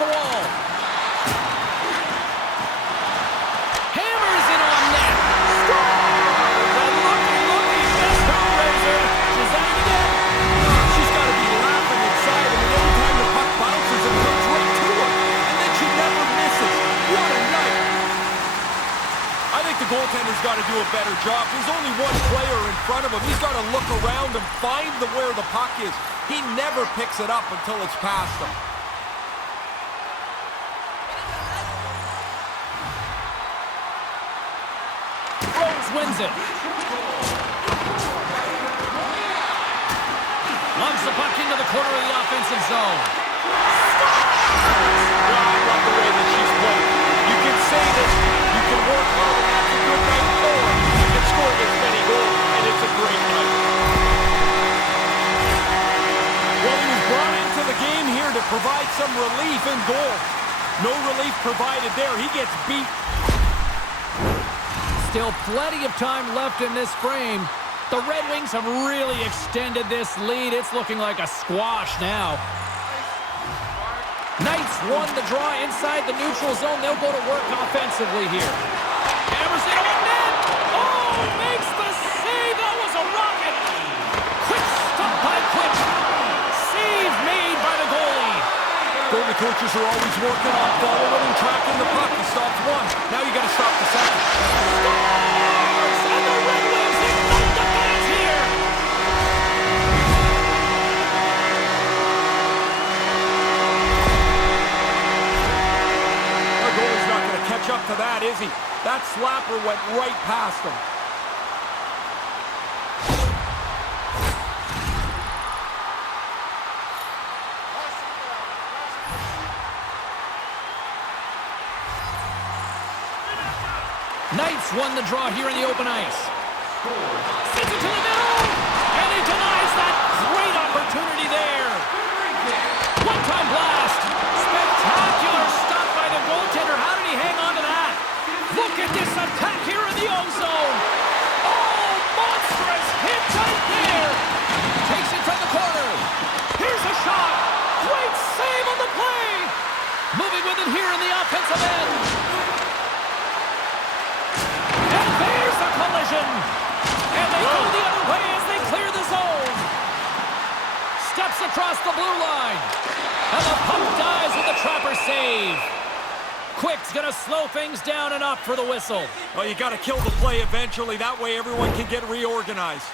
the wall. Hammers it on net. Scores! A looky, missed her razor. She's at it again. She's got to be laughing inside. I mean, every time the puck bounces, it comes right to her. And then she never misses. What a night. I think the goaltender's got to do a better job. There's only one player in front of him. He's got to look around and find where the puck is. He never picks it up until it's past him. Rose wins it. Lumps the puck into the corner of the offensive zone. Well, I love the way that she's played. You can say that you can work hard and that's a good night, or you can score this many goals, and it's a great night. Well, he was brought into the game here to provide some relief in goal. No relief provided there. He gets beat. Still plenty of time left in this frame. The Red Wings have really extended this lead. It's looking like a squash now. Knights won the draw inside the neutral zone. They'll go to work offensively here. Hammers it on net. Oh, makes the save. That was a rocket. Quick stop by Quick. Save made by the goalie. Goalie coaches are always working on following and tracking the puck. He stops one. Now you got to stop the second. Scores! And the Red Wings ignite the fans here. Our goalie's not going to catch up to that, is he? That slapper went right past him. Knights won the draw here in the open ice. Sends it to the middle, and he denies that great opportunity there. One-time blast. Spectacular stop by the goaltender. How did he hang on to that? Look at this attack here in the O-zone. Oh, monstrous hit right there. Takes it from the corner. Here's a shot. Great save on the play. Moving with it here in the offensive end. There's a collision. And they go the other way as they clear the zone. Steps across the blue line. And the puck dies with the Trapper save. Quick's going to slow things down and up for the whistle. Well, you got to kill the play eventually. That way everyone can get reorganized.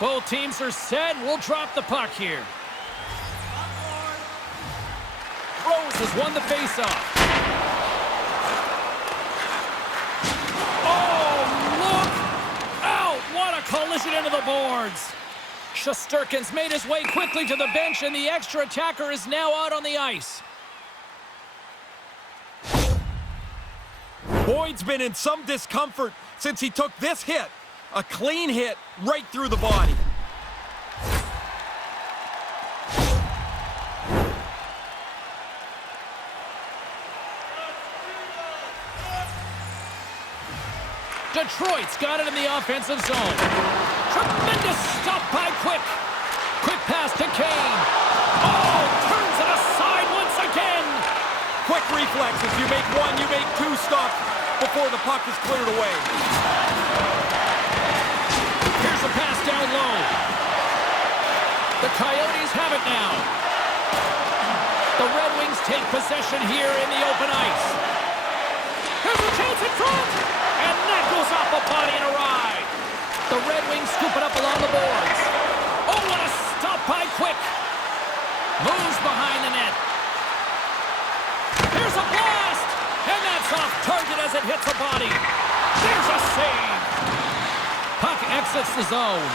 Both teams are set. We'll drop the puck here. Rose has won the faceoff. Oh, look out! What a collision into the boards. Shesterkin's made his way quickly to the bench, and the extra attacker is now out on the ice. Boyd's been in some discomfort since he took this hit. A clean hit right through the body. Detroit's got it in the offensive zone. Tremendous stop by Quick. Quick pass to Kane. Oh, turns it aside once again. Quick reflexes. You make one, you make two stops before the puck is cleared away. Here's a pass down low. The Coyotes have it now. The Red Wings take possession here in the open ice. Here's a chance in front. And that goes off a body and a ride. The Red Wings scoop it up along the boards. Oh, what a stop by Quick. Moves behind the net. Here's a blast. And that's off target as it hits a body. There's a save. Puck exits the zone.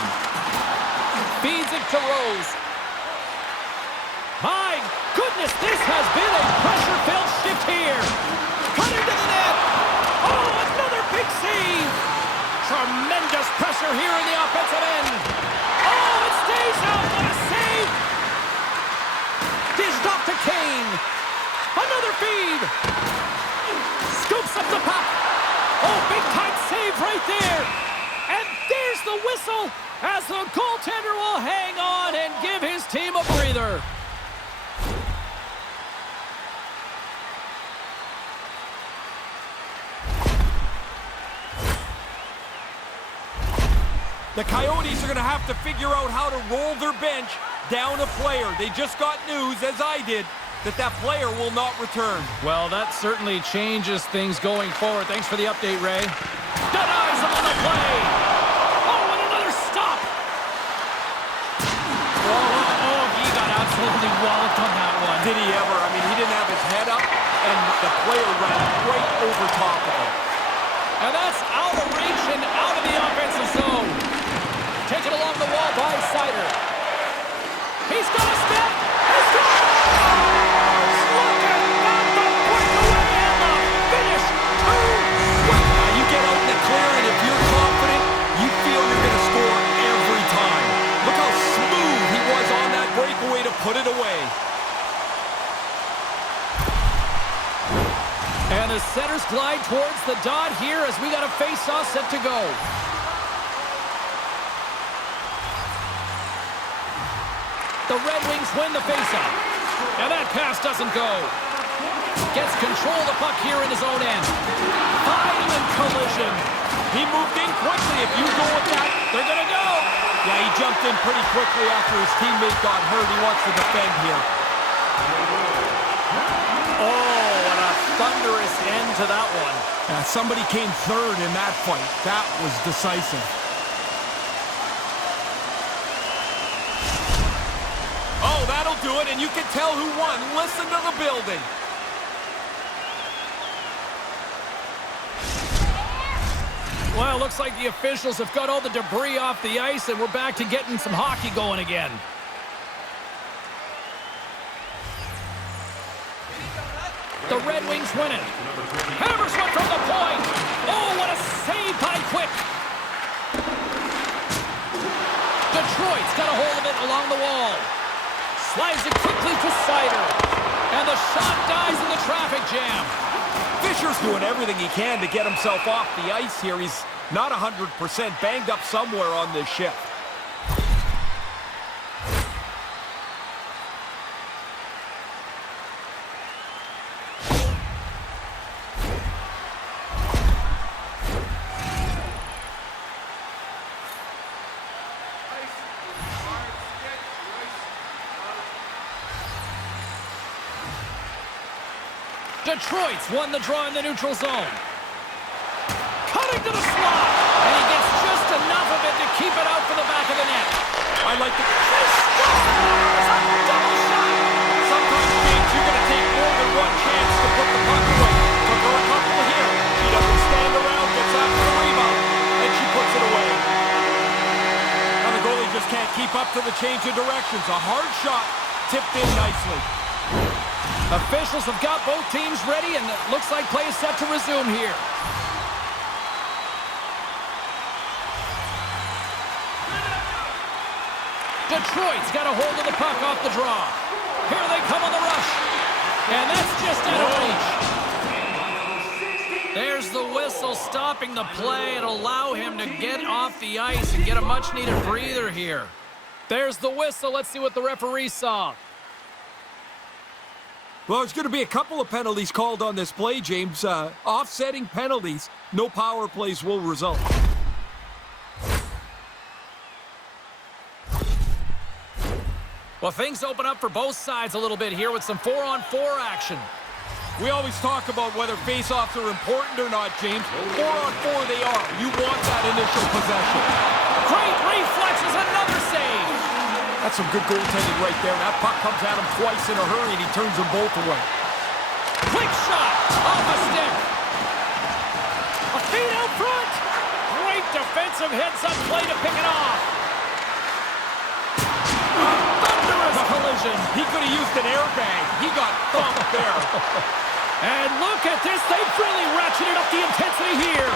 Feeds it to Rose. My goodness, this has been a pressure-filled shift here. Cut into the net. Oh, another big save. Tremendous pressure here in the offensive end. Oh, it stays out. What a save. Dished off to Kane. Another feed. Scoops up the puck. Oh, big-time save right there. And there's there's the whistle as the goaltender will hang on and give his team a breather. The Coyotes are going to have to figure out how to roll their bench down a player. They just got news, as I did, that player will not return. Well, that certainly changes things going forward. Thanks for the update, Ray. Denies him on the play. Oh, and another stop. Oh, he got absolutely walloped on that one. Did he ever? I mean, he didn't have his head up, and the player ran right over top of him. And that's out of reach and out of the offensive zone. Taken along the wall by Sider. He's got a step. He scores! Look at that, the breakaway and the finish. You get out in the clear, and if you're confident, you feel you're going to score every time. Look how smooth he was on that breakaway to put it away. And the centers glide towards the dot here as we got a face-off set to go. The Red Wings win the faceoff. And that pass doesn't go. Gets control of the puck here in his own end. Violent collision. He moved in quickly. If you go with that, they're going to go. Yeah, he jumped in pretty quickly after his teammate got hurt. He wants to defend here. Oh, and a thunderous end to that one. Somebody came third in that fight. That was decisive. Oh, that'll do it, and you can tell who won. Listen to the building. Well, it looks like the officials have got all the debris off the ice, and we're back to getting some hockey going again. The Red Wings win it. Hammers one from the point. Oh, what a save by Quick. Detroit's got a hold of it along the wall. Slides it quickly to Sider. And the shot dies in the traffic jam. Fisher's doing everything he can to get himself off the ice here. He's not 100%, banged up somewhere on this shift. Detroit's won the draw in the neutral zone. Cutting to the slot. And he gets just enough of it to keep it out for the back of the net. I like the... He scores! A double shot! Sometimes, James, you're going to take more than one chance to put the puck away. Took her a couple here. She doesn't stand around, gets after the rebound, and she puts it away. Now the goalie just can't keep up to the change of directions. A hard shot, tipped in nicely. Officials have got both teams ready, and it looks like play is set to resume here. Detroit's got a hold of the puck off the draw. Here they come on the rush. And that's just out of reach. There's the whistle stopping the play and allow him to get off the ice and get a much-needed breather here. There's the whistle. Let's see what the referee saw. Well, there's going to be a couple of penalties called on this play, James. Offsetting penalties. No power plays will result. Well, things open up for both sides a little bit here with some 4-on-4 action. We always talk about whether face-offs are important or not, James. 4-on-4 they are. You want that initial possession. Great reflexes, another save. That's some good goaltending right there. That puck comes at him twice in a hurry, and he turns them both away. Quick shot off a stick. A feed out front. Great defensive heads-up play to pick it off. Thunderous collision. He could have used an airbag. He got thumped there. And look at this. They've really ratcheted up the intensity here.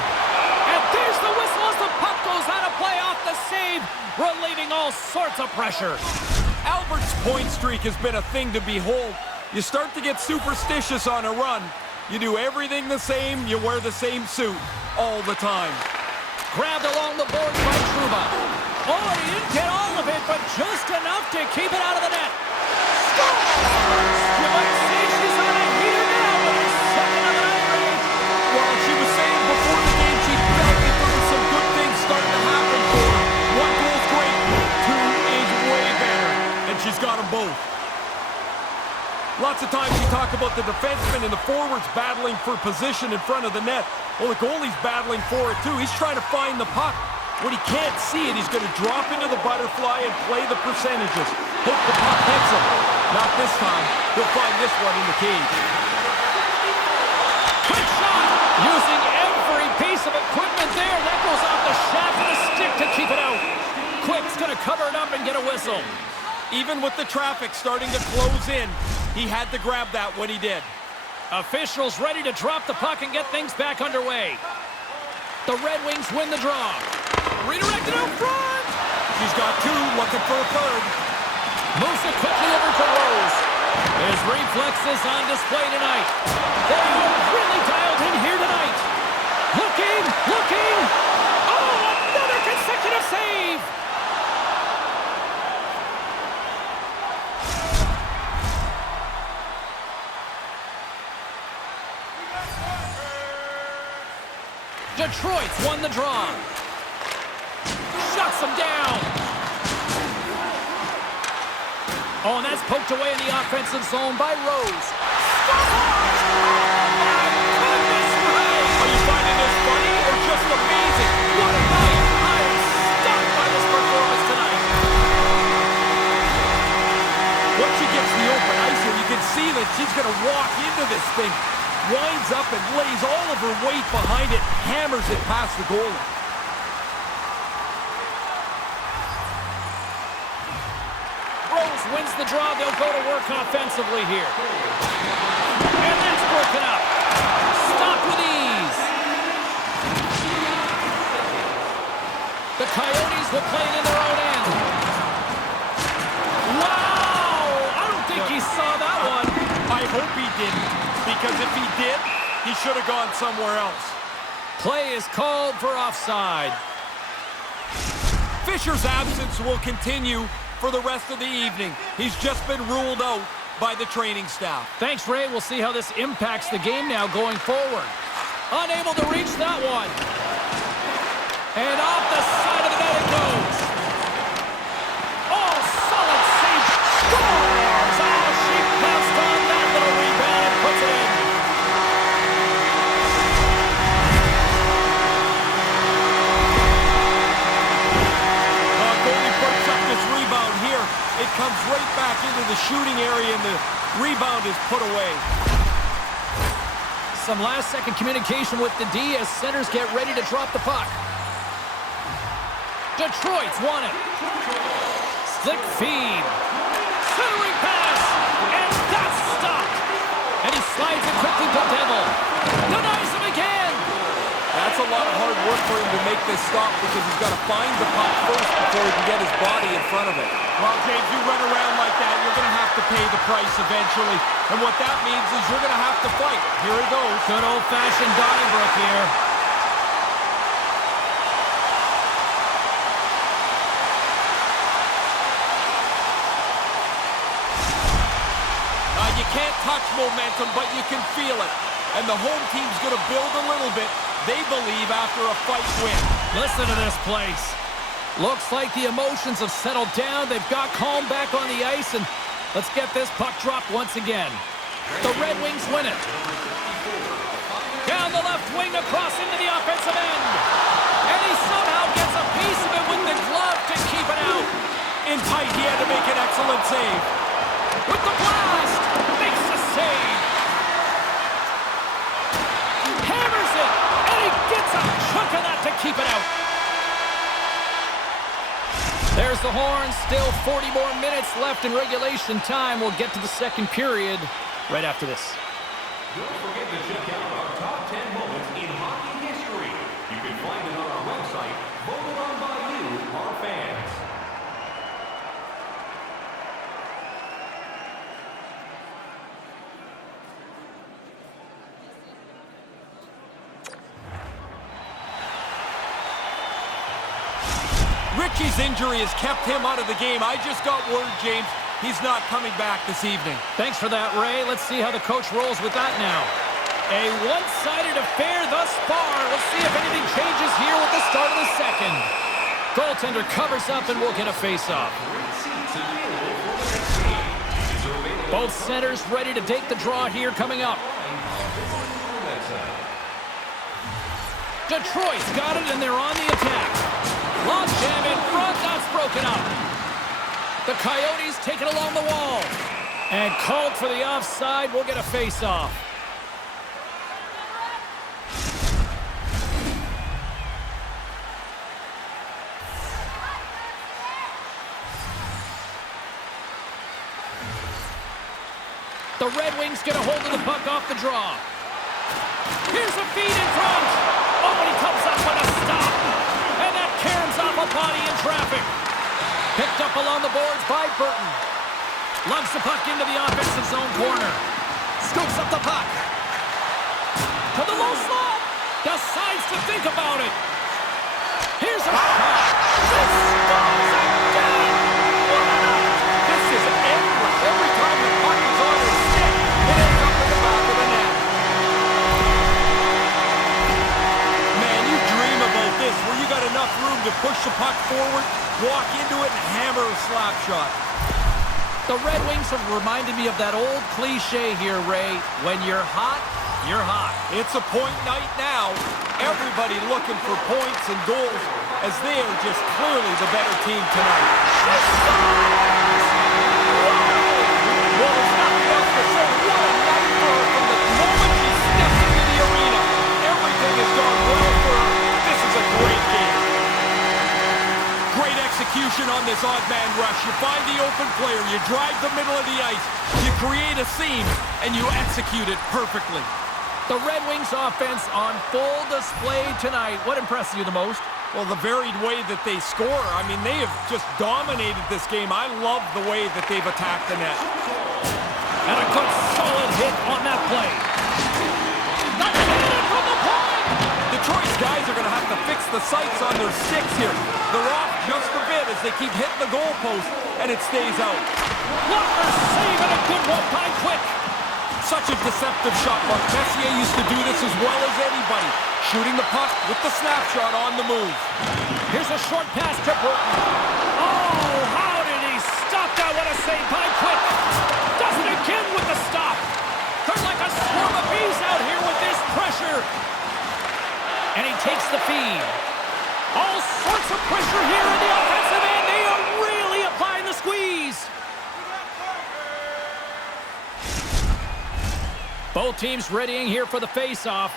And there's the whistle as the puck goes out of play off the save, relieving all sorts of pressure. Albert's point streak has been a thing to behold. You start to get superstitious on a run. You do everything the same, you wear the same suit all the time. grabbed along the boards by Trouba. Oh, he didn't get all of it, but just enough to keep it out of the net. Scores! You might say she's on a heater now, but her second of the night, Ray. Well, she was saying before the game she felt that there were some good things starting to happen for her. One goal's great, two is way better, and she's got them both. Lots of times you talk about the defensemen and the forwards battling for position in front of the net. Well, the goalie's battling for it too. He's trying to find the puck. When he can't see it, he's going to drop into the butterfly and play the percentages. Hope the puck hits him. Not this time. He'll find this one in the cage. Quick shot! Using every piece of equipment there. That goes off the shaft of the stick to keep it out. Quick's going to cover it up and get a whistle. Even with the traffic starting to close in, he had to grab that when he did. Officials ready to drop the puck and get things back underway. The Red Wings win the draw. Redirected out front! She's got two, looking for a third. Moves it quickly over to Rose. His reflexes on display tonight. They are really dialed in here tonight. Looking! Oh, another consecutive save! Detroit's won the draw. Shuts him down. Oh, and that's poked away in the offensive zone by Rose. Are you finding this funny or just amazing? What a night! I am stunned by this performance tonight. Once she gets the open ice here, you can see that she's going to walk into this thing. Winds up and lays all of her weight behind it, hammers it past the goalie. Rose wins the draw. They'll go to work offensively here. And that's broken up. Stopped with ease. The Coyotes will play it in their own end. Wow! I don't think he saw that one. I hope he didn't. Because if he did, he should have gone somewhere else. Play is called for offside. Fisher's absence will continue for the rest of the evening. He's just been ruled out by the training staff. Thanks, Ray. We'll see how this impacts the game now going forward. Unable to reach that one. And off the side of the net it goes. Oh, solid save. Scores! Oh, she pounced on that little rebound and puts it in. Goalie breaks up this rebound here. It comes right back into the shooting area and the rebound is put away. Some last-second communication with the D as centers get ready to drop the puck. Detroit's won it. Slick feed. Centering pass. And that's stopped. And he slides it quickly to Devil. Denies him again. That's a lot of hard work for him to make this stop because he's got to find the puck first before he can get his body in front of it. Well, James, you run around like that, you're going to have to pay the price eventually. And what that means is you're going to have to fight. Here he goes. Good old-fashioned Donnybrook here. You can't touch momentum, but you can feel it. And the home team's going to build a little bit, they believe, after a fight win. Listen to this place. Looks like the emotions have settled down. They've got calm back on the ice, and let's get this puck dropped once again. The Red Wings win it. Down the left wing across into the offensive end. And he somehow gets a piece of it with the glove to keep it out. In tight, he had to make an excellent save. With the blast, makes the save. Hammers it, and he gets a chunk of that to keep it out. There's the horn. Still 40 more minutes left in regulation time. We'll get to the second period right after this. Don't forget to check out our top 10 moments in hockey history. You can find it on our website, voted on by you, our fans. Richie's injury has kept him out of the game. I just got word, James, he's not coming back this evening. Thanks for that, Ray. Let's see how the coach rolls with that now. A one-sided affair thus far. Let's see if anything changes here with the start of the second. Goaltender covers up and we'll get a face-off. Both centers ready to take the draw here coming up. Detroit's got it and they're on the attack. Long jam in front, that's broken up. The Coyotes take it along the wall. And called for the offside, we'll get a face-off. The Red Wings get a hold of the puck off the draw. Here's a feed in front. Oh, and he comes up with a stop. And that caroms off a body in traffic. Picked up along the boards by Burton. Lugs the puck into the offensive zone corner. Scoops up the puck. To the low slot. Decides to think about it. Here's a shot. This scores again. What a night. This is endless. Every time the puck is on his stick, it ends up in the back of the net. Man, you dream about this where you got enough room to push the puck forward, walk into it, and hammer a slap shot. The Red Wings have reminded me of that old cliche here, Ray. When you're hot, you're hot. It's a point night now. Everybody looking for points and goals as they are just clearly the better team tonight. Well, there's nothing else to say. What a night for her from the moment she steps into the arena. Everything has gone well for her. This is a great game. Great execution on this odd man rush. You find the open player, you drive the middle of the ice, you create a seam, and you execute it perfectly. The Red Wings offense on full display tonight. What impressed you the most? Well, the varied way that they score. I mean, they have just dominated this game. I love the way that they've attacked the net. And a good solid hit on that play. That's it from the point! Detroit's guys are going to have to fix the sights on their sticks here. They're off just a bit as they keep hitting the goalpost, and it stays out. Walker save and a good one by Quick. Such a deceptive shot, Mark. Messier used to do this as well as anybody. Shooting the puck with the snapshot on the move. Here's a short pass to Burton. Oh, how did he stop that? What a save by Quick. Does it again with the stop. They're like a swarm of bees out here with this pressure. And he takes the feed. All sorts of pressure here in the offensive end. They are really applying the squeeze. Both teams readying here for the face-off.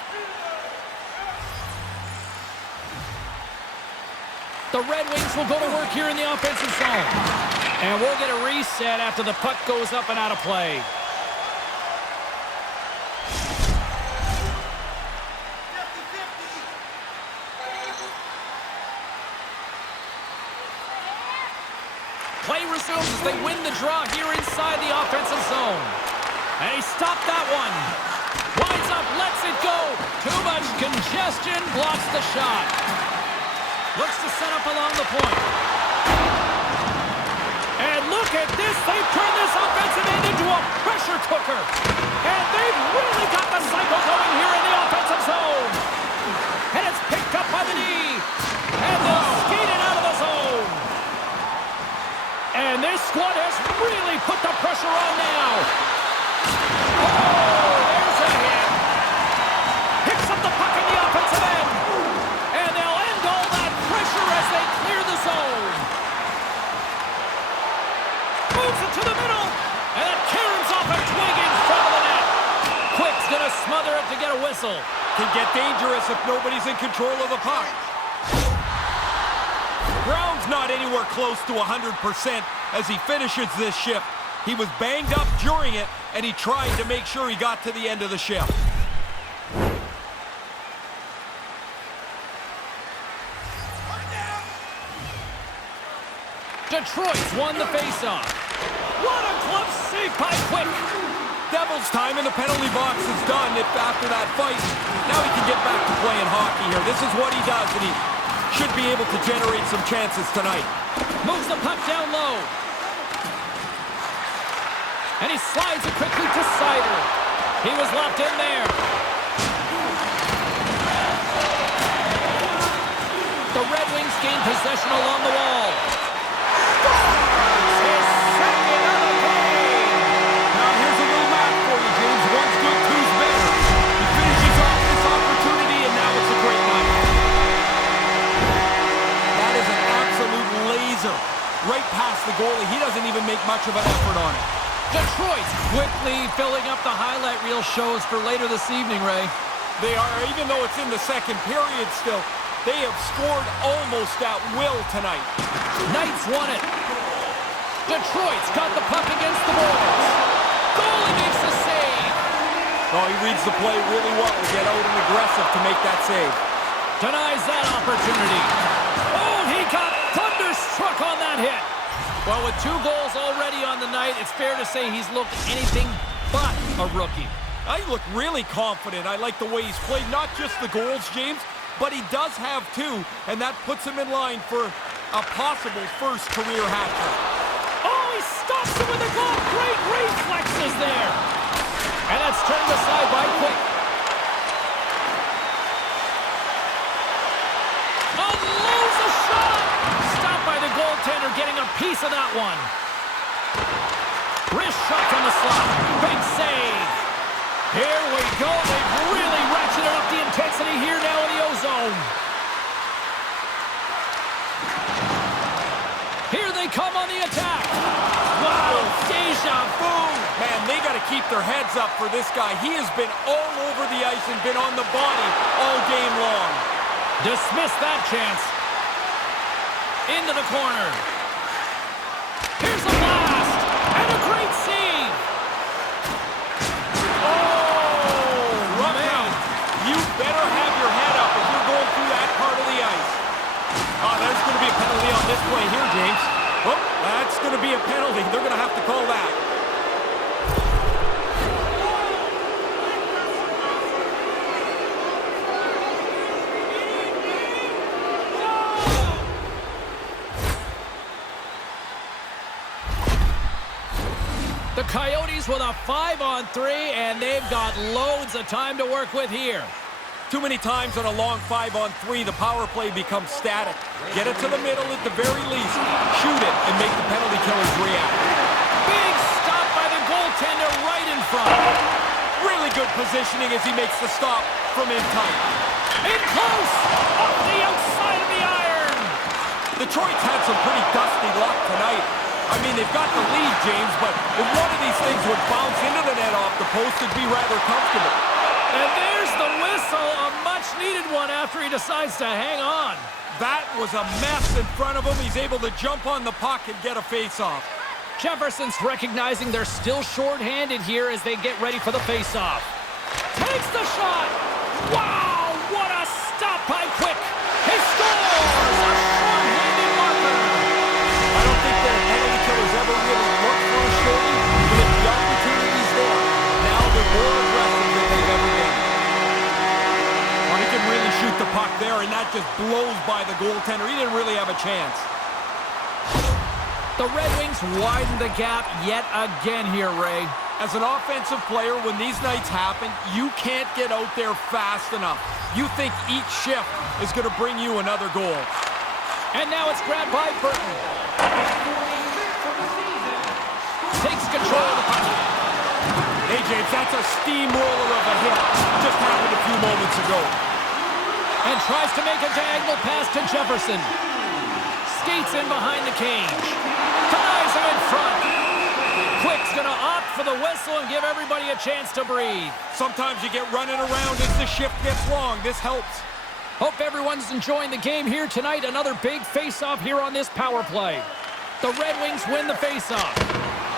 The Red Wings will go to work here in the offensive zone. And we'll get a reset after the puck goes up and out of play. Play resumes as they win the draw here inside the offensive zone. And he stopped that one. Winds up, lets it go. Too much congestion, blocks the shot. Looks to set up along the point. And look at this. They've turned this offensive end into a pressure cooker. And they've really got the cycle going here in the offensive zone. And it's picked up by the knee. And they'll skate it out of the zone. And this squad has really put the pressure on now. Oh, there's a hit. Picks up the puck in the offensive end. And they'll end all that pressure as they clear the zone. Moves it to the middle. And it caroms off a twig in front of the net. Quick's going to smother it to get a whistle. Can get dangerous if nobody's in control of the puck. Brown's not anywhere close to 100% as he finishes this shift. He was banged up during it, and he tried to make sure he got to the end of the shift. Detroit's won the faceoff. What a glove save by Quick. Devils' time in the penalty box is done after that fight. Now he can get back to playing hockey here. This is what he does, and he should be able to generate some chances tonight. Moves the puck down low. And he slides it quickly to Sider. He was locked in there. The Red Wings gain possession along the wall. Scores his second of the game. Now here's a little math for you, James. One's good, two's better. He finishes off this opportunity, and now it's a great night. That is an absolute laser. Right past the goalie. He doesn't even make much of an effort on it. Detroit quickly filling up the highlight reel shows for later this evening, Ray. They are, even though it's in the second period still, they have scored almost at will tonight. Knights won it. Detroit's got the puck against the boards. Goalie makes the save. Oh, he reads the play really well to get out and aggressive to make that save. Denies that opportunity. Oh, he got thunderstruck on that hit. Well, with 2 goals already on the night, it's fair to say he's looked anything but a rookie. I look really confident. I like the way he's played, not just the goals, James, but he does have 2, and that puts him in line for a possible first career hat trick. Oh, he stops him with a glove. Great reflexes there. And that's turned aside by Quick. Unloads a shot. Stopped by the goaltender, getting a piece of that one. Wrist shot from the slot. Big save. Here we go. They've really ratcheted up the intensity here now in the O-zone. Here they come on the attack. Wow, deja vu. Man, they got to keep their heads up for this guy. He has been all over the ice and been on the body all game long. Dismiss that chance. Into the corner. Here's a blast. And a great save. Oh, man. You better have your head up if you're going through that part of the ice. Oh, there's going to be a penalty on this play here, James. Oh, that's going to be a penalty. They're going to have to call that. The Coyotes with a 5-on-3, and they've got loads of time to work with here. Too many times on a long 5-on-3, the power play becomes static. Get it to the middle at the very least. Shoot it and make the penalty killers react. Big stop by the goaltender right in front. Really good positioning as he makes the stop from in tight. In close! Off the outside of the iron! Detroit's had some pretty dusty luck tonight. I mean, they've got the lead, James, but if one of these things would bounce into the net off the post, it'd be rather comfortable. And there's the whistle, a much-needed one after he decides to hang on. That was a mess in front of him. He's able to jump on the puck and get a face-off. Jefferson's recognizing they're still short-handed here as they get ready for the face-off. Takes the shot! Wow, what a stop by Quick! He scores! A short-handed marker! I don't think the penalty killers ever really looked for a shorty, but if the opportunity's there, now they're more aggressive than they've ever been. Well, he can really shoot the puck there, and that just blows by the goaltender. He didn't really have a chance. The Red Wings widen the gap yet again here, Ray. As an offensive player, when these nights happen, you can't get out there fast enough. You think each shift is going to bring you another goal. And now it's grabbed by Burton. Takes control of the puck. Hey, James, that's a steamroller of a hit. Just happened a few moments ago. And tries to make a diagonal pass to Jefferson. Skates in behind the cage. Ties him in front. Quick's going to opt for the whistle and give everybody a chance to breathe. Sometimes you get running around as the shift gets long. This helps. Hope everyone's enjoying the game here tonight. Another big face-off here on this power play. The Red Wings win the face-off.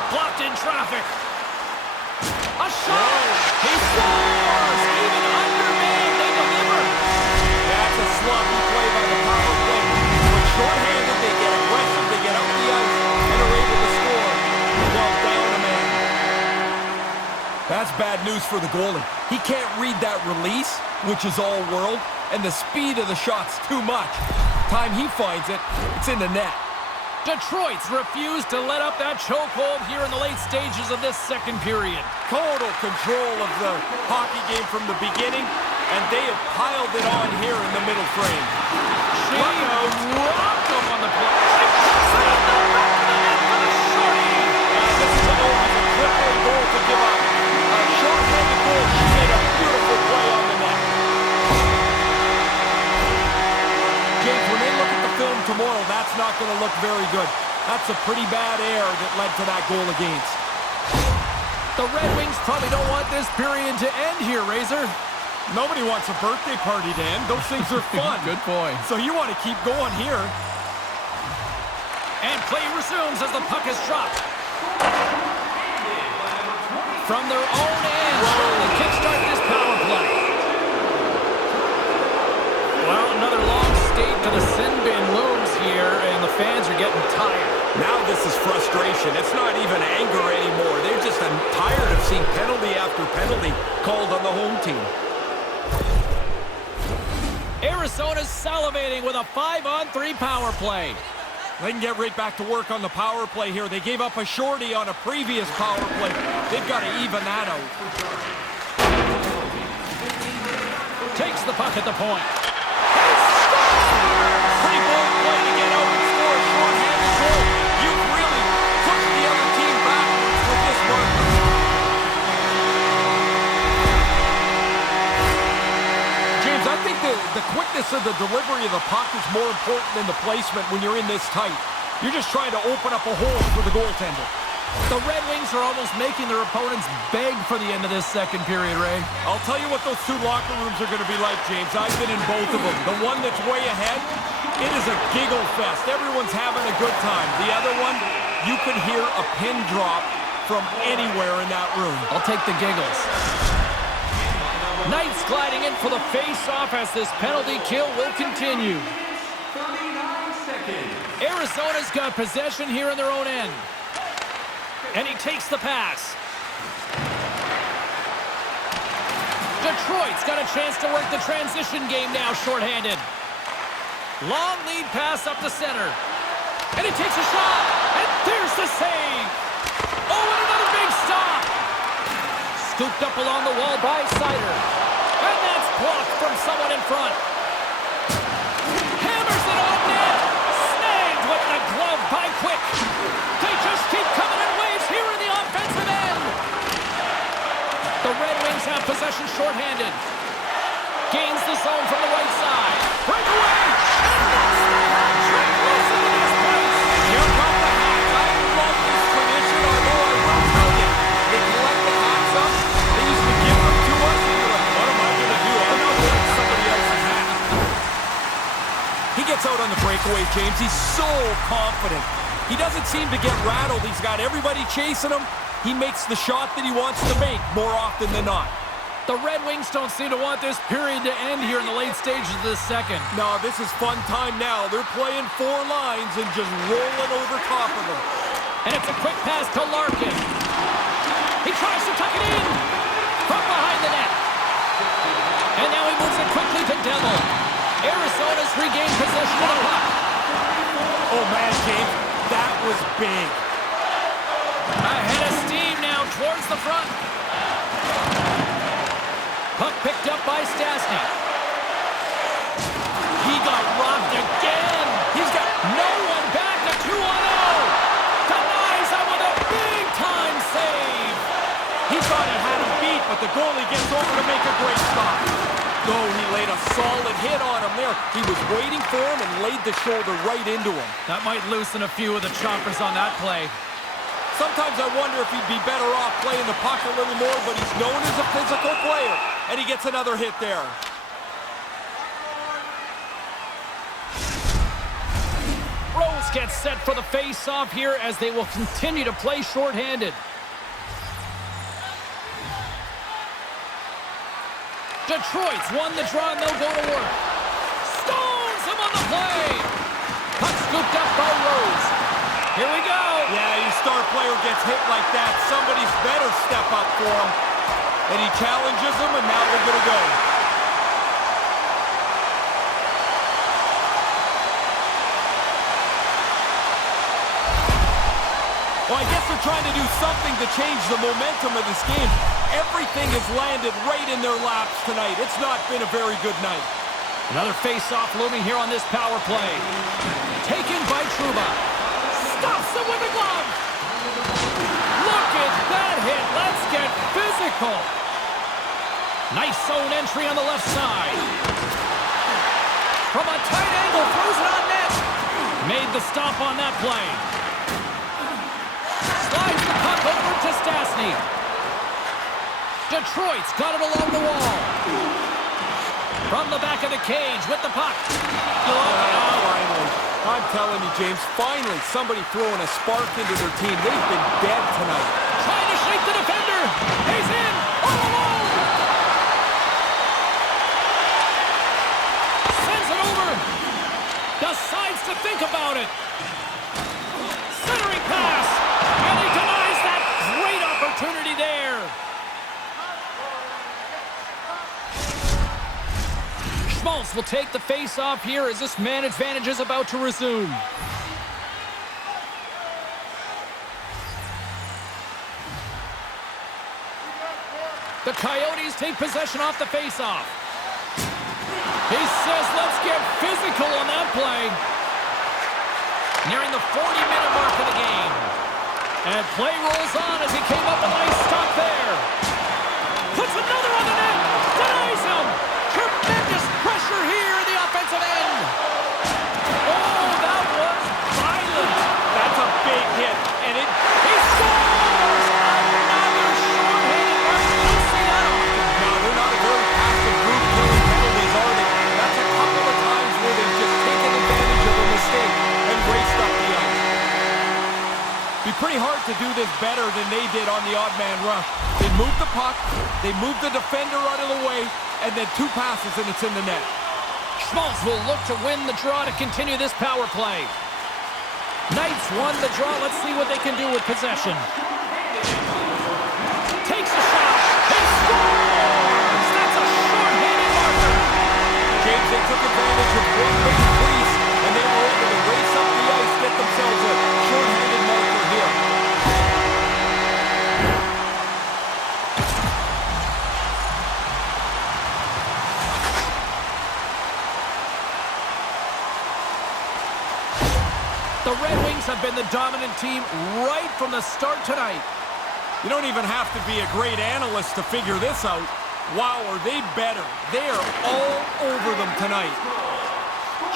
Blocked in traffic. A shot! He scores! Even undermanned, they deliver. That's a sloppy play by the power play. When shorthanded, they get aggressive, they get up the ice, and are able to score while down a man. That's bad news for the goalie. He can't read that release, which is all world, and the speed of the shot's too much. time he finds it, it's in the net. Detroit's refused to let up that chokehold here in the late stages of this second period. Total control of the hockey game from the beginning, and they have piled it on here in the middle frame. She rocked him on the play. She puts it in the back of the net for the shorty. This is always a crippling goal to give up. A short-handed goal. She made a beautiful play on the net. James, when they look at the film tomorrow, that's not going to look very good. That's a pretty bad error that led to that goal against. The Red Wings probably don't want this period to end here, Razor. Nobody wants a birthday party, Dan. Those things are fun. Good point. So you want to keep going here. And play resumes as the puck is dropped. From their own end, trying to kickstart this power play. Well, another long skate to the sin bin looms here, and the fans are getting tired. Now this is frustration. It's not even anger anymore. They're just tired of seeing penalty after penalty called on the home team. Arizona's salivating with a 5-on-3 power play. They can get right back to work on the power play here. They gave up a shorty on a previous power play. They've got to even that out. Takes the puck at the point. Pretty bold play to get out and score a short-handed goal. You've really pushed the other team backwards with this one. James, I think the quickness of the delivery of the puck is more important than the placement when you're in this tight. You're just trying to open up a hole for the goaltender. The Red Wings are almost making their opponents beg for the end of this second period, Ray. I'll tell you what those two locker rooms are going to be like, James. I've been in both of them. The one that's way ahead, it is a giggle fest. Everyone's having a good time. The other one, you could hear a pin drop from anywhere in that room. I'll take the giggles. Knights gliding in for the face-off as this penalty kill will continue. 39 seconds. Arizona's got possession here in their own end. And he takes the pass. Detroit's got a chance to work the transition game now, shorthanded. Long lead pass up the center. And he takes a shot. And there's the save. Oh, and another big stop. Scooped up along the wall by Sider. And that's blocked from someone in front. Hammers it on net. Snagged with the glove by Quick. They just keep coming in waves here in the offensive end. The Red Wings have possession shorthanded. Gains the zone from the right side. Breakaway. And that's the hat trick. Listen to this place. Here come the hats. I love this tradition, although I will tell you, they collect the hats up. They used to give them to us, and you're like, what am I going to do? I'm not wearing somebody else's hat. He gets out on the breakaway, James. He's so confident. He doesn't seem to get rattled. He's got everybody chasing him. He makes the shot that he wants to make more often than not. The Red Wings don't seem to want this period to end here in the late stages of this second. No, this is fun time now. They're playing four lines and just rolling over top of them. And it's a quick pass to Larkin. He tries to tuck it in from behind the net. And now he moves it quickly to Devil. Arizona's regained possession of the puck. Oh, man, James, that was big. Ahead of steam now towards the front. Puck picked up by Stastny. He got rocked again. He's got no one back to 2-0. Denies him with a big-time save. He thought he had him beat, but the goalie gets over to make a great stop. Oh, he laid a solid hit on him there. He was waiting for him and laid the shoulder right into him. That might loosen a few of the choppers on that play. Sometimes I wonder if he'd be better off playing the puck a little more, but he's known as a physical player, and he gets another hit there. Rose gets set for the face-off here as they will continue to play shorthanded. Detroit's won the draw and they'll go to work. Stones him on the play. Puck scooped up by Rose. Here we go. Yeah, your star player gets hit like that. Somebody's better step up for him. And he challenges him, and now they're going to go. Well, I guess they're trying to do something to change the momentum of this game. Everything has landed right in their laps tonight. It's not been a very good night. Another face-off looming here on this power play. Taken by Trouba. Stops him with a glove. Look at that hit. Let's get physical. Nice zone entry on the left side. From a tight angle, throws it on net. Made the stop on that play. Slides the puck over to Stastny. Detroit's got it along the wall. From the back of the cage with the puck. Finally. I'm telling you, James, finally somebody throwing a spark into their team. They've been dead tonight. Trying to shake the defender. He's in. All alone. Sends it over. Decides to think about it. Centering pass. And he denies that great opportunity there. Schmaltz will take the face-off here as this man advantage is about to resume. The Coyotes take possession off the face-off. He says, let's get physical on that play. Nearing the 40-minute mark of the game. And play rolls on as he came up with a nice stop there. Puts another on the net. Denies him. Tremendous pressure here in the offensive end. Oh, that was violent. That's a big hit. And He scores! Another short-handed mark. You don't see that often. no, they're not a very passive group killing penalties, are they? That's a couple of times where they've just taken advantage of a mistake and raced up the ice. Be pretty hard to do this better than they did on the odd man rush. They moved the puck, they moved the defender out of the way, and then two passes and it's in the net. Schmaltz will look to win the draw to continue this power play. Knights won the draw. Let's see what they can do with possession. Takes a shot. He scores! That's a short-handed marker. James, they took advantage of one big crease, and they were able to race up the ice, get themselves a short-handed marker here. The Red Wings have been the dominant team right from the start tonight. You don't even have to be a great analyst to figure this out. Wow, are they better? They are all over them tonight.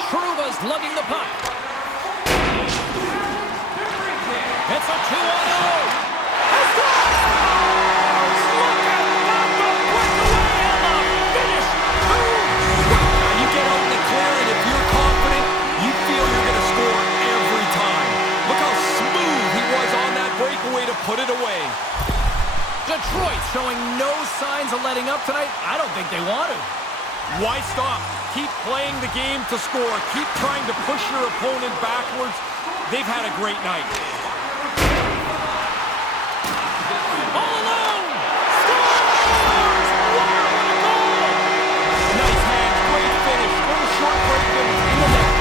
Trouba's lugging the puck. It's a 2-on-0. He scores! Look at that, the breakaway and the finish. Now you get out in the clear, and if you're confident, you feel you're going to score every time. Look how smooth he was on that breakaway to put it away. Detroit showing no signs of letting up tonight. I don't think they want to. Why stop? Keep playing the game to score. Keep trying to push your opponent backwards. They've had a great night. All alone! Scores! Wow, what a goal! Nice hands, great finish. Little short break in the net.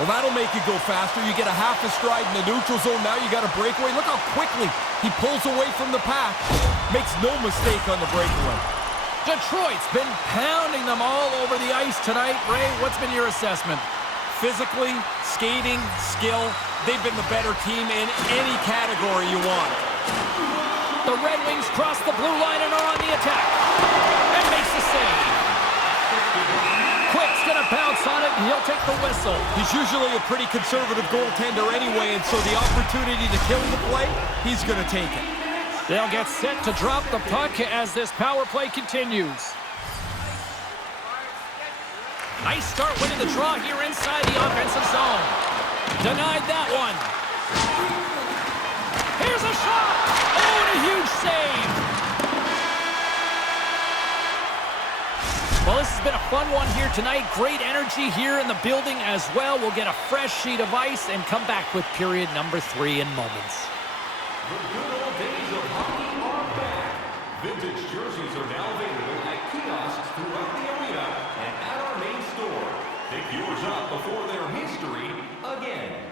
Well, that'll make you go faster. You get a half a stride in the neutral zone. Now you got a breakaway. Look how quickly he pulls away from the pack. Makes no mistake on the breakaway. Detroit's been pounding them all over the ice tonight. Ray, what's been your assessment? Physically, skating, skill, they've been the better team in any category you want. The Red Wings cross the blue line and are on the attack. And makes the save. Quick's gonna bounce on it, and he'll take the whistle. He's usually a pretty conservative goaltender anyway, and so the opportunity to kill the play, he's gonna take it. They'll get set to drop the puck as this power play continues. Nice start winning the draw here inside the offensive zone. Denied that one. Here's a shot. Oh, and a huge save. Well, this has been a fun one here tonight. Great energy here in the building as well. We'll get a fresh sheet of ice and come back with period number 3 in moments. The good old days of hockey are back. Vintage jerseys are now available at kiosks throughout the arena and at our main store. Pick yours up before their history again.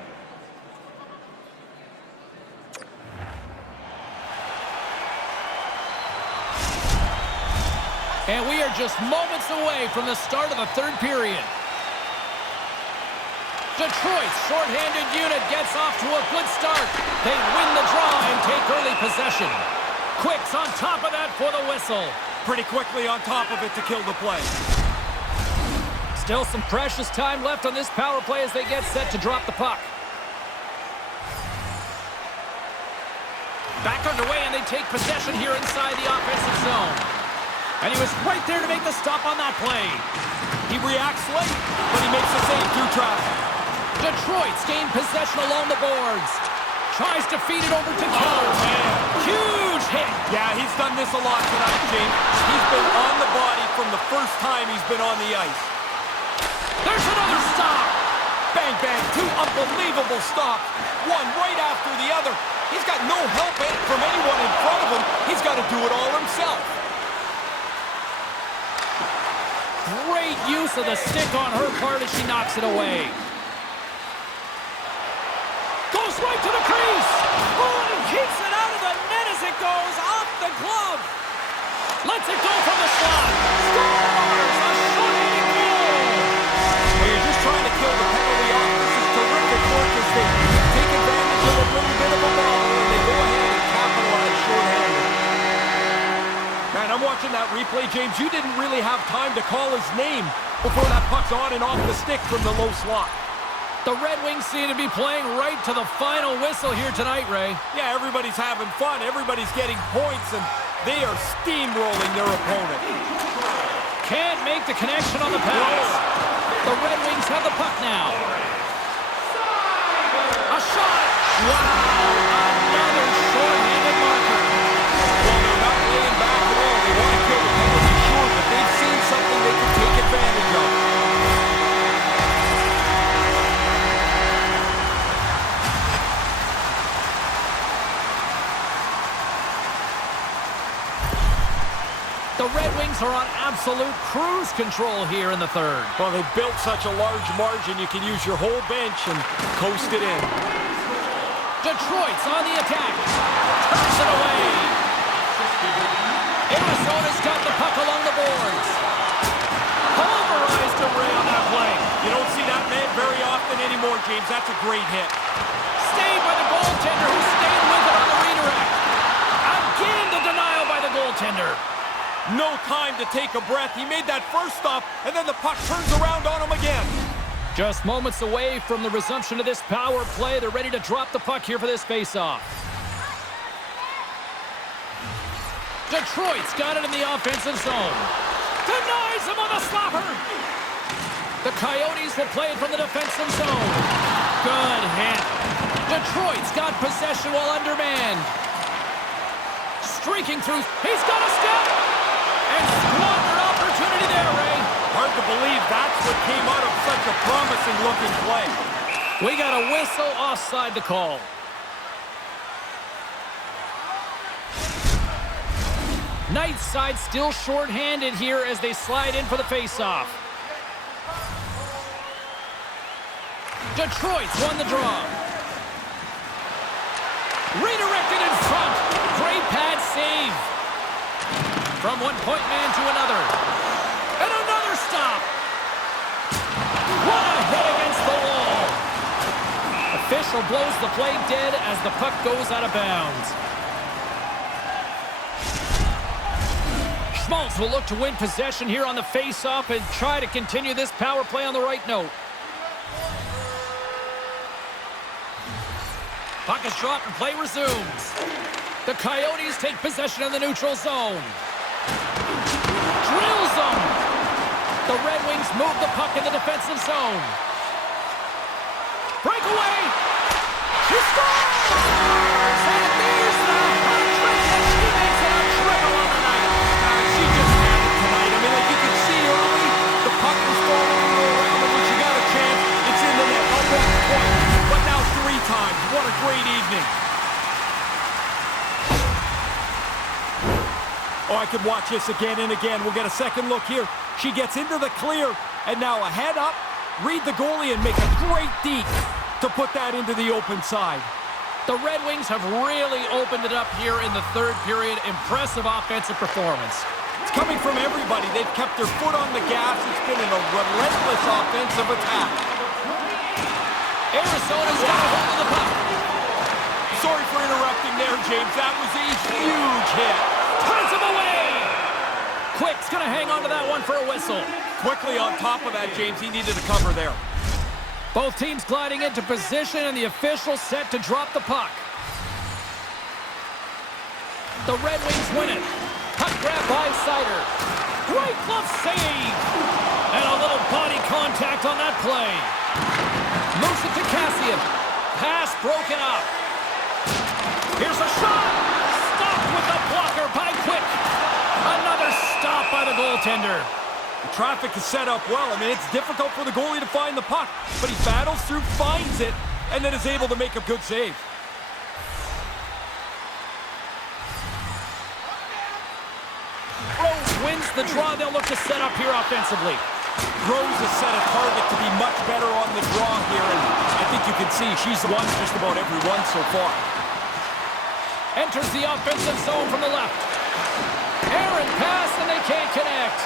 And we are just moments away from the start of the third period. Detroit's shorthanded unit gets off to a good start. They win the draw and take early possession. Quick's on top of that for the whistle. Pretty quickly on top of it to kill the play. Still some precious time left on this power play as they get set to drop the puck. Back underway, and they take possession here inside the offensive zone. And he was right there to make the stop on that play. He reacts late, but he makes the save through traffic. Detroit's gained possession along the boards. Tries to feed it over to Keller. Huge hit. Yeah, he's done this a lot tonight, James. He's been on the body from the first time he's been on the ice. There's another stop. Bang, bang, two unbelievable stops. One right after the other. He's got no help from anyone in front of him. He's got to do it all himself. Great use of the stick on her part as she knocks it away. Goes right to the crease. Oh, and keeps it out of the net as it goes off the glove. Lets it go from the slot. Scores! A short-handed goal. Well, you're just trying to kill the penalty off. This is terrific work as they take advantage of a little bit of a bobble and they go ahead and capitalize short-handed. Man, I'm watching that replay, James. You didn't really have time to call his name before that puck's on and off the stick from the low slot. The Red Wings seem to be playing right to the final whistle here tonight, Ray. Yeah, everybody's having fun. Everybody's getting points, and they are steamrolling their opponent. Can't make the connection on the pass. The Red Wings have the puck now. A shot. Wow, another short-handed marker. Well, they're not laying back at all. They want to kill the penalty, sure, but they've seen something they can take advantage of. The Red Wings are on absolute cruise control here in the third. Well, they've built such a large margin, you can use your whole bench and coast it in. Detroit's on the attack. Turns it away. Arizona's got the puck along the boards. Pulverized Ray on that play. You don't see that man very often anymore, James. That's a great hit. Stayed by the goaltender, who stayed with it on the redirect. Again, the denial by the goaltender. No time to take a breath. He made that first stop, and then the puck turns around on him again. Just moments away from the resumption of this power play. They're ready to drop the puck here for this faceoff. Detroit's got it in the offensive zone. Denies him on the slapper. The Coyotes will play it from the defensive zone. Good hit. Detroit's got possession while undermanned. Streaking through. He's got a step. And squandered opportunity there, Ray. Hard to believe that's what came out of such a promising-looking play. We got a whistle offside the call. Knight's side still short-handed here as they slide in for the face-off. Detroit's won the draw. Redirected in front. Great pad save. From one point man to another. And another stop. What a hit against the wall. Official blows the play dead as the puck goes out of bounds. Schmaltz will look to win possession here on the face-off and try to continue this power play on the right note. Puck is dropped and play resumes. The Coyotes take possession in the neutral zone. Drills them. The Red Wings move the puck in the defensive zone. Breakaway. She scores! And there's the hat trick, and she makes it a triple on the night. She just had it tonight. I mean, like you could see early, the puck was falling around, and when she got a chance, it's in the net. Up 1 point. But now 3 times. What a great evening. could watch this again and again. We'll get a second look here. She gets into the clear, and now a head up, read the goalie, and make a great deke to put that into the open side. The Red Wings have really opened it up here in the third period. Impressive offensive performance. It's coming from everybody. They've kept their foot on the gas. It's been a relentless offensive attack. Arizona's got a hold of the puck. Sorry for interrupting there, James. That was a huge hit. Turns him away. Quick's going to hang on to that one for a whistle. Quickly on top of that, James. He needed a cover there. Both teams gliding into position, and the official set to drop the puck. The Red Wings win it. Puck grab by Sider. Great glove save. And a little body contact on that play. Moves it to Cassian. Pass broken up. Here's a shot. Stopped with the blocker by Quick. Another stop by the goaltender. The traffic is set up well. I mean, it's difficult for the goalie to find the puck, but he battles through, finds it, and then is able to make a good save. Rose wins the draw. They'll look to set up here offensively. Rose has set a target to be much better on the draw here, and I think you can see she's won just about every one so far. Enters the offensive zone from the left. Aaron pass, and they can't connect.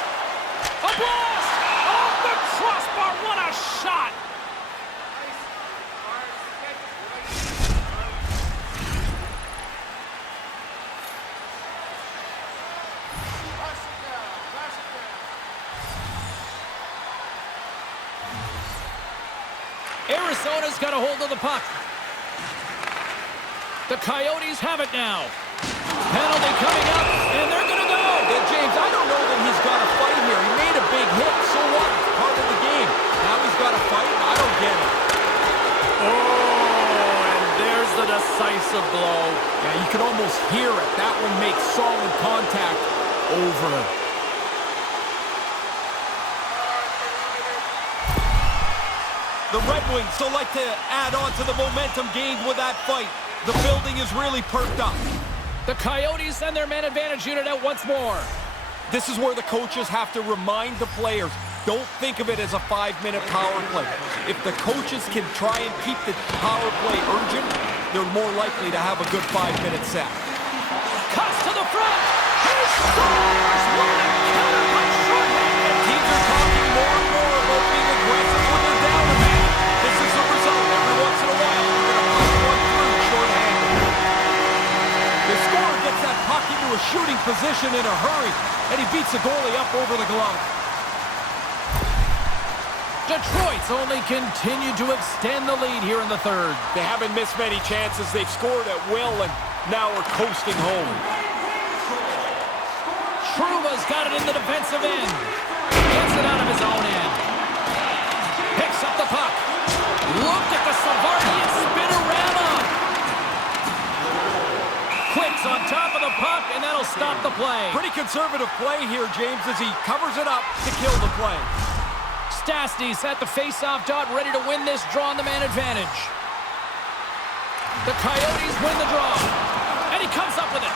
A blast! Off the crossbar! What a shot! Arizona's got a hold of the puck. The Coyotes have it now. Penalty coming up, and they're going to go. And James, I don't know that he's got to fight here. He made a big hit. So what? It's part of the game. Now he's got to fight. I don't get it. Oh, and there's the decisive blow. Yeah, you can almost hear it. That one makes solid contact over. The Red Wings still like to add on to the momentum gained with that fight. The building is really perked up. The Coyotes send their man advantage unit out once more. This is where the coaches have to remind the players, don't think of it as a 5-minute power play. If the coaches can try and keep the power play urgent, they're more likely to have a good 5-minute set. Cuts to the front. He scores! What a counter by shorthanded. Teams are talking more and more about being aggressive when they're down a man. This is the result. Every once in a while, you're going to push one through shorthanded. The scorer gets that puck into a shooting position in a hurry, and he beats the goalie up over the glove. Detroit's only continued to extend the lead here in the third. They haven't missed many chances. They've scored at will, and now we're coasting home. Truba's got it in the defensive end. Gets it out of his own end. Picks up the puck. Look at the Savardian spinorama. Quick's on top of the puck, and that'll stop the play. Pretty conservative play here, James, as he covers it up to kill the play. Stastny's at the face-off dot, ready to win this draw on the man advantage. The Coyotes win the draw, and he comes up with it.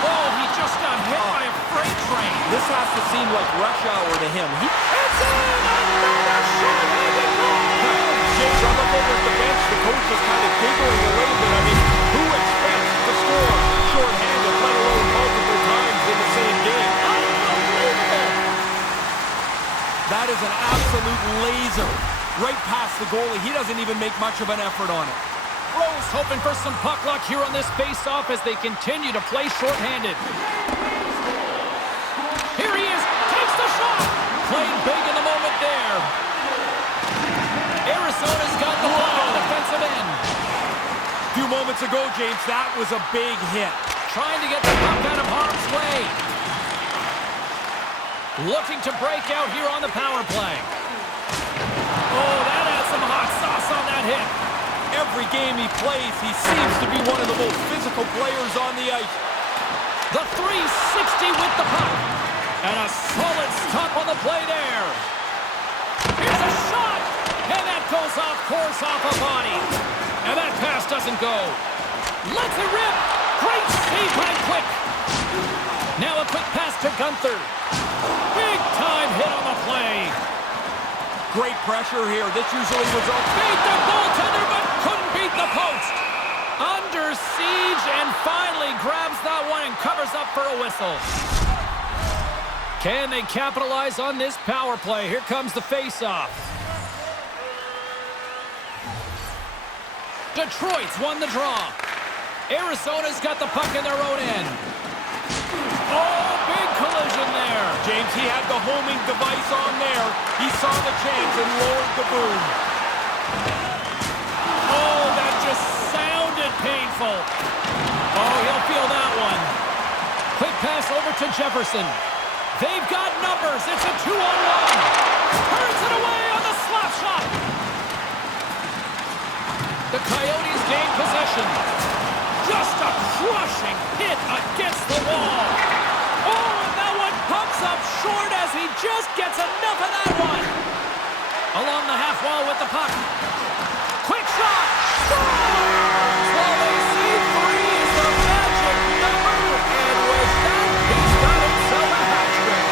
Oh, he just got hit by a freight train. This has to seem like rush hour to him. It's in! Another short-handed goal! James, I look over at the bench. The coach is kind of giggling a little bit. I mean, who expects to score short-handed, let alone multiple times in the same game? Unbelievable! That is an absolute laser. Right past the goalie. He doesn't even make much of an effort on it. Rose hoping for some puck luck here on this face-off as they continue to play short-handed. Here he is, takes the shot. Playing big in the moment there. Arizona's got the puck on the defensive end. A few moments ago, James, that was a big hit. Trying to get the puck out of harm's way. Looking to break out here on the power play. Oh, that has some hot sauce on that hit. Every game he plays, he seems to be one of the most physical players on the ice. The 360 with the puck. And a solid stop on the play there. Here's a shot. And that goes off course off a body. And that pass doesn't go. Lets it rip. Great save by Quick. Now a quick pass to Gunther. Big time hit on the play. Great pressure here. This usually results... Beat the goaltender, but couldn't beat the post. Under siege and finally grabs that one and covers up for a whistle. Can they capitalize on this power play? Here comes the face-off. Detroit's won the draw. Arizona's got the puck in their own end. Oh, big collision there. James, he had the homing device on there. He saw the chance and lowered the boom. Oh, that just sounded painful. Oh, he'll feel that one. Quick pass over to Jefferson. They've got numbers. It's a 2-on-1. Turns it away on the slap shot. The Coyotes gain possession. Just a crushing hit against the wall. Oh, and that one pumps up short as he just gets enough of that one. Along the half wall with the puck. Quick shot. Scores! Well, they say 3 is the magic number. And with that, he's got himself a hat trick.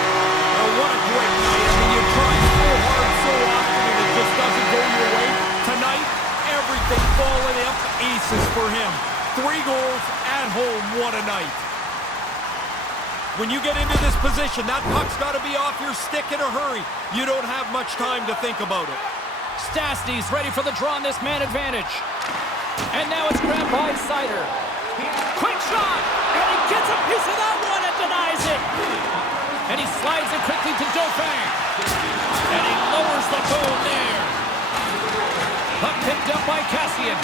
Oh, what a great night. I mean, you try so hard so often and it just doesn't go your way. Tonight, everything falling up aces for him. 3 goals at home. What a night. When you get into this position, that puck's got to be off your stick in a hurry. You don't have much time to think about it. Stastny's ready for the draw on this man advantage. And now it's grabbed by Sider. Quick shot! And he gets a piece of that one and denies it. And he slides it quickly to Dauphin. And he lowers the boom there. Puck picked up by Cassian.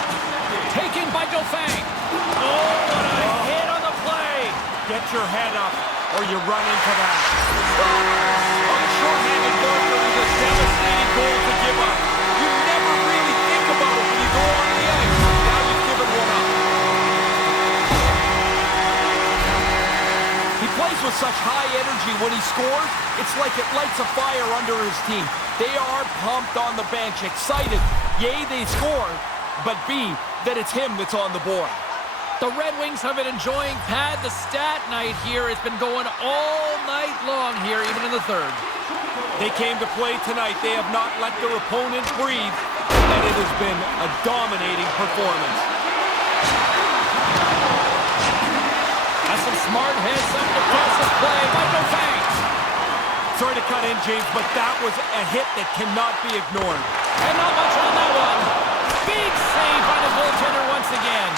Taken by Dauphin. Oh, what a hit on the play. Get your head up or you run into that. A short-handed marker is a devastating goal to give up. You never really think about it when you go on the ice. Now you've given one up. He plays with such high energy when he scores. It's like it lights a fire under his team. They are pumped on the bench, excited. Yay, they score, but B, that it's him that's on the board. The Red Wings have been enjoying Pad the Stat night here. It's been going all night long here, even in the third. They came to play tonight. They have not let their opponent breathe, and it has been a dominating performance. That's some smart heads, some defensive play by Dauphin. Sorry to cut in, James, but that was a hit that cannot be ignored. And not much on that one. Big save by the goaltender once again.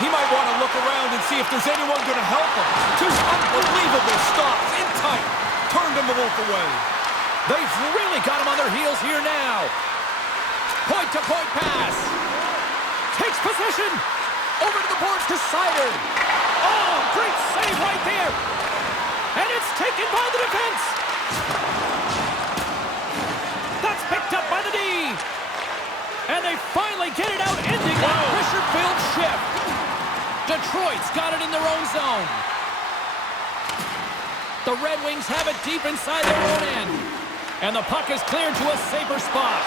He might want to look around and see if there's anyone going to help him. 2 unbelievable stops in tight. Turned them both away. They've really got him on their heels here now. Point-to-point pass. Takes possession. Over to the boards to Sider. Oh, great save right there. And it's taken by the defense. That's picked up by the D. And they finally get it out, ending that pressure-filled shift. Detroit's got it in their own zone. The Red Wings have it deep inside their own end. And the puck is cleared to a safer spot.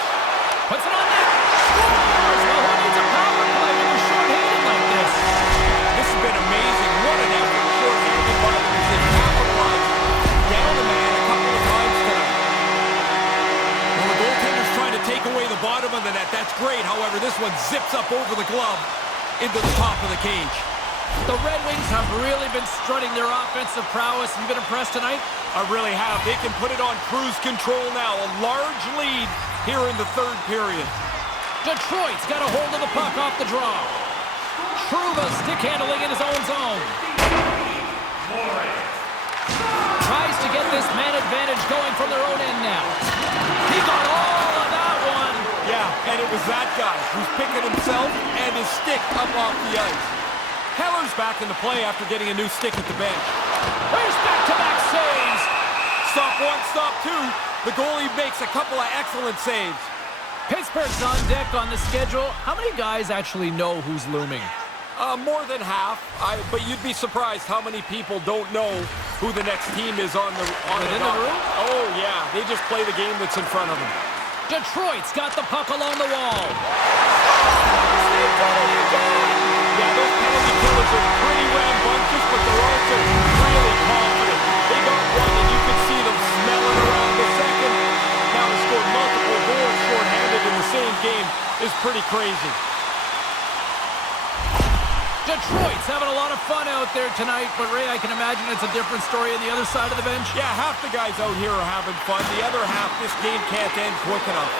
Puts it on net. Scores! Well, who needs a power play when you're short-handed like this? This has been amazing. What an effort. Short-handed by them as they capitalized. Down the man a couple of times tonight. Well, the goaltender's trying to take away the bottom of the net. That's great. However, this one zips up over the glove into the top of the cage. The Red Wings have really been strutting their offensive prowess. Have you been impressed tonight? I really have. They can put it on cruise control now. A large lead here in the third period. Detroit's got a hold of the puck off the draw. Trouba stick handling in his own zone. Tries to get this man advantage going from their own end now. He got all of that one. Yeah, and it was that guy who's picking himself and his stick up off the ice. Heller's back into play after getting a new stick at the bench. There's back-to-back saves. Stop 1, stop 2. The goalie makes a couple of excellent saves. Pittsburgh's on deck on the schedule. How many guys actually know who's looming? More than half, but you'd be surprised how many people don't know who the next team is on the room? Oh, yeah. They just play the game that's in front of them. Detroit's got the puck along the wall. They've done it again! Yeah, those penalty killers are pretty rambunctious, but they're also really confident. pretty crazy. Detroit's having a lot of fun out there tonight, but Ray, I can imagine it's a different story on the other side of the bench. Yeah, half the guys out here are having fun. The other half, this game can't end quick enough.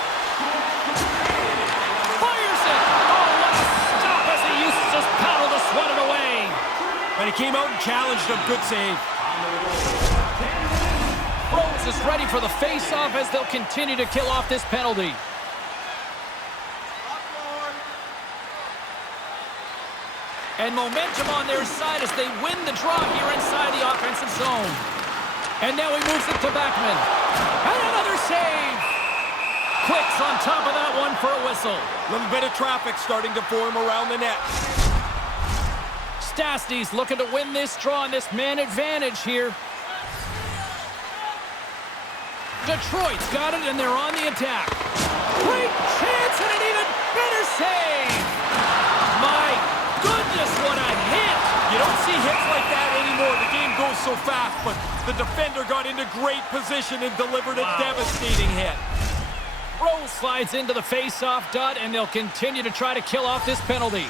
Fires it! Oh, what a stop as he used his paddle to swat it away. And he came out and challenged him. Good save. Rose is ready for the face-off as they'll continue to kill off this penalty. And momentum on their side as they win the draw here inside the offensive zone. And now he moves it to Backman. And another save! Quick's on top of that one for a whistle. A little bit of traffic starting to form around the net. Stastny's looking to win this draw on this man advantage here. Detroit's got it, and they're on the attack. Great chance and an even better save! My goodness, what a hit! You don't see hits like that anymore. The game goes so fast, but the defender got into great position and delivered a devastating hit. Rose slides into the face-off dot, and they'll continue to try to kill off this penalty.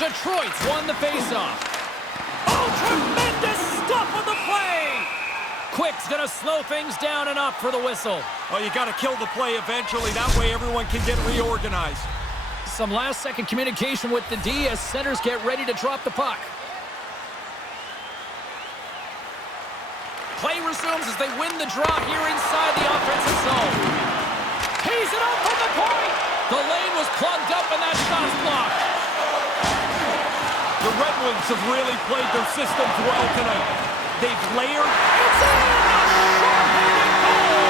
Detroit's won the face-off. Oh, tremendous stuff on the play! Quick's gonna slow things down and up for the whistle. Oh, you got to kill the play eventually. That way everyone can get reorganized. Some last-second communication with the D as centers get ready to drop the puck. Play resumes as they win the draw here inside the offensive zone. Tees it up from the point! The lane was plugged up and that shot is blocked. The Red Wings have really played their systems well tonight. They've layered. It's in! A short-handed goal!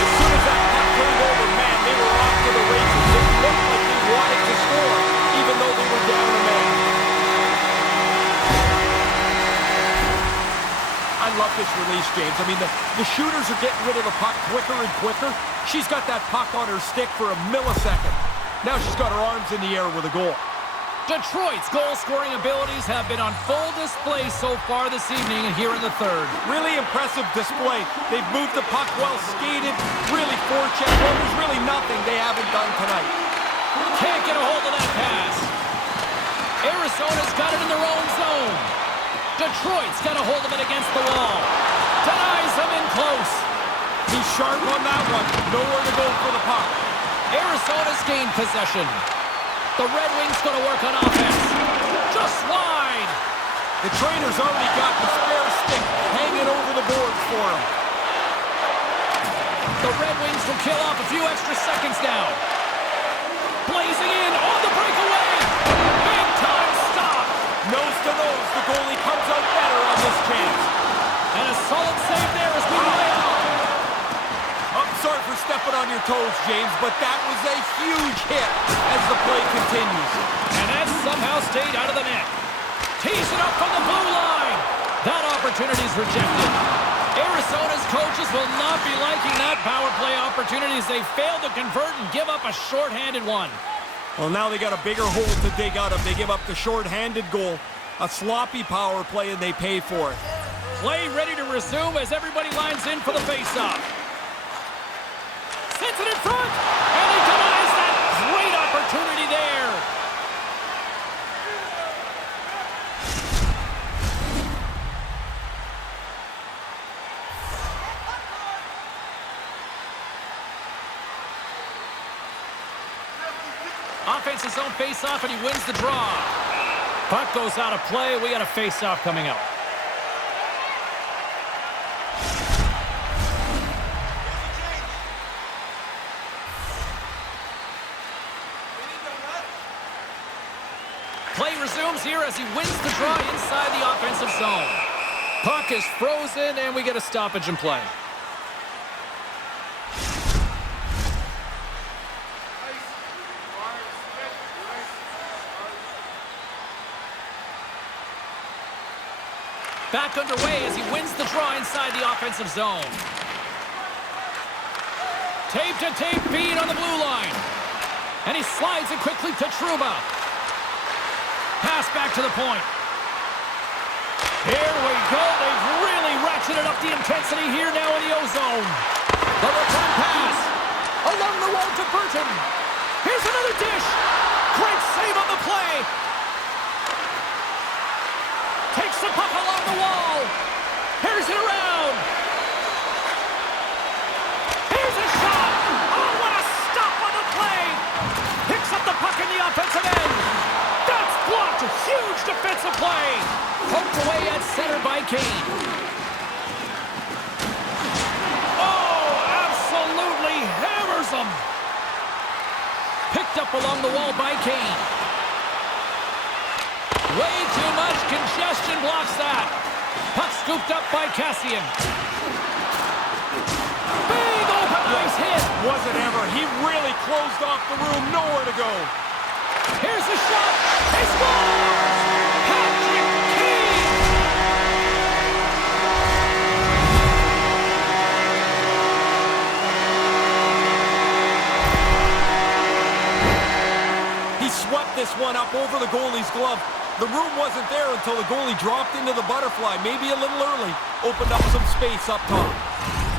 As soon as that puck turned over, man, they were off to the races. It looked like they wanted to score, even though they were down a man. I love this release, James. I mean, the shooters are getting rid of the puck quicker and quicker. She's got that puck on her stick for a millisecond. Now she's got her arms in the air with a goal. Detroit's goal-scoring abilities have been on full display so far this evening and here in the third. Really impressive display. They've moved the puck well, skated, really forechecked. Well, there's really nothing they haven't done tonight. Can't get a hold of that pass. Arizona's got it in their own zone. Detroit's got a hold of it against the wall. Denies them in close. He's sharp on that one. Nowhere to go for the puck. Arizona's gained possession. The Red Wings going to work on offense. Just wide. The trainer's already got the spare stick hanging over the boards for him. The Red Wings will kill off a few extra seconds now. Blazing in on the breakaway. Big time stop. Nose to nose, the goalie comes out better on this chance. And a solid save there as we win. I'm sorry for stepping on your toes, James, but that was a huge hit as the play continues. And that somehow stayed out of the net. Tees it up from the blue line. That opportunity's rejected. Arizona's coaches will not be liking that power play opportunity as they fail to convert and give up a short-handed one. Well, now they got a bigger hole to dig out of. They give up the short-handed goal, a sloppy power play, and they pay for it. Play ready to resume as everybody lines in for the face-off. Sends it in front, and he denies that great opportunity there. Offensive zone face-off, and he wins the draw. Puck goes out of play. We got a face-off coming up. Play resumes here as he wins the draw inside the offensive zone. Puck is frozen, and we get a stoppage in play. Back underway as he wins the draw inside the offensive zone. Tape-to-tape feed on the blue line. And he slides it quickly to Trouba. Pass back to the point. Here we go. They've really ratcheted up the intensity here now in the O-zone. The return pass. Along the wall to Burton. Here's another dish. Great save on the play. Takes the puck along the wall. Here's it around. Here's a shot. Oh, what a stop on the play. Picks up the puck in the offensive end. That's blocked. Huge defensive play. Poked away at center by Kane. Oh, absolutely hammers him. Picked up along the wall by Kane. Way too much congestion blocks that. Puck scooped up by Cassian. Big open ice hit. Wasn't ever. He really closed off the room. Nowhere to go. Here's the shot. He scores! Patrick Kane! He swept this one up over the goalie's glove. The room wasn't there until the goalie dropped into the butterfly, maybe a little early. Opened up some space up top.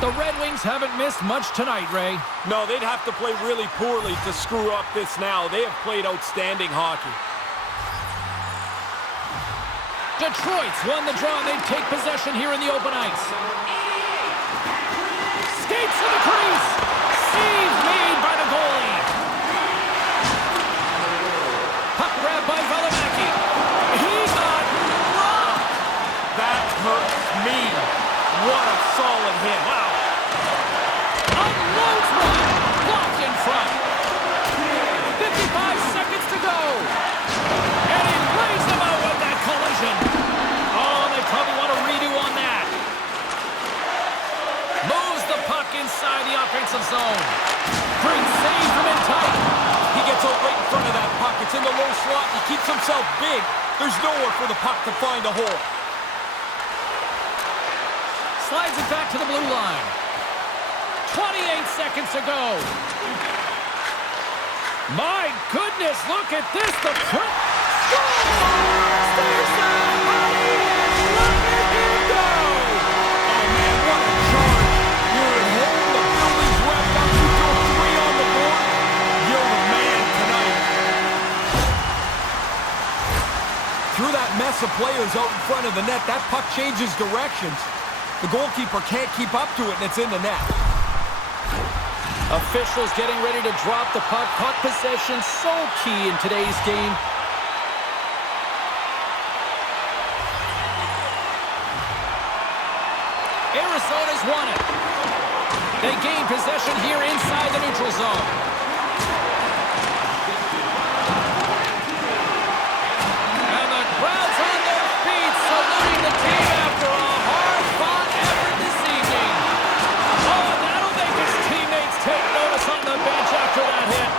The Red Wings haven't missed much tonight, Ray. No, they'd have to play really poorly to screw up this now. They have played outstanding hockey. Detroit's won the draw, and they take possession here in the open ice. Skates to the crease. Save made by the goalie. Puck grabbed by Valimaki. He got rocked. That hurts me. What a solid hit. Wow. Unloads one. Blocked in front. 55 seconds to go. And he lays them out with that collision. Oh, they probably want a redo on that. Moves the puck inside the offensive zone. Great save from in tight. He gets out right in front of that puck. It's in the low slot. He keeps himself big. There's nowhere for the puck to find a hole. Slides it back to the blue line. 28 seconds to go. My goodness, look at this. The print. Scores! There's the body, and look at him go! Oh, man, what a charge. You're at home. The building's wrapped up. You throw 3 on the board. You're the man tonight. Through that mess of players out in front of the net, that puck changes directions. The goalkeeper can't keep up to it, and it's in the net. Officials getting ready to drop the puck. Puck possession so key in today's game. Arizona's won it. They gain possession here inside the neutral zone. And the crowd's on their feet, saluting the team after a hard-fought effort this evening. Oh, that'll make his teammates take notice on the bench after that hit.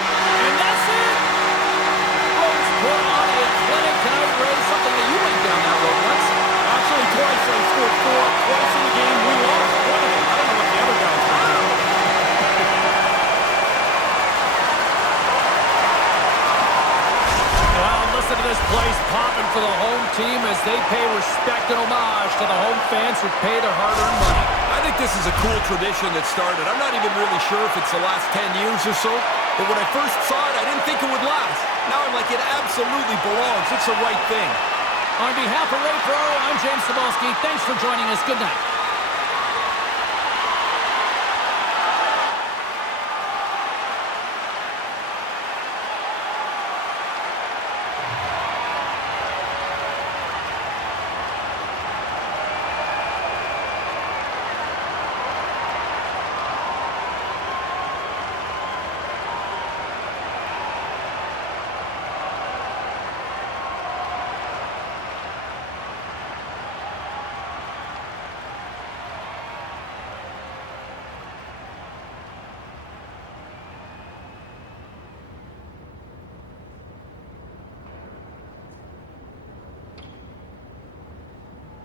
And that's it. Folks put on a clinic tonight, Ray. Something that you went down that road once. Actually, twice I scored 4. Twice in the game, we lost one of them. I don't know what the other guys did. Well, listen to this place popping for the home team as they pay respect and homage to the home fans who pay their hard-earned money. I think this is a cool tradition that started. I'm not even really sure if it's the last 10 years or so, but when I first saw it, I didn't think it would last. Now I'm like, it absolutely belongs. It's the right thing. On behalf of Ray Ferraro, I'm James Cebulski. Thanks for joining us. Good night.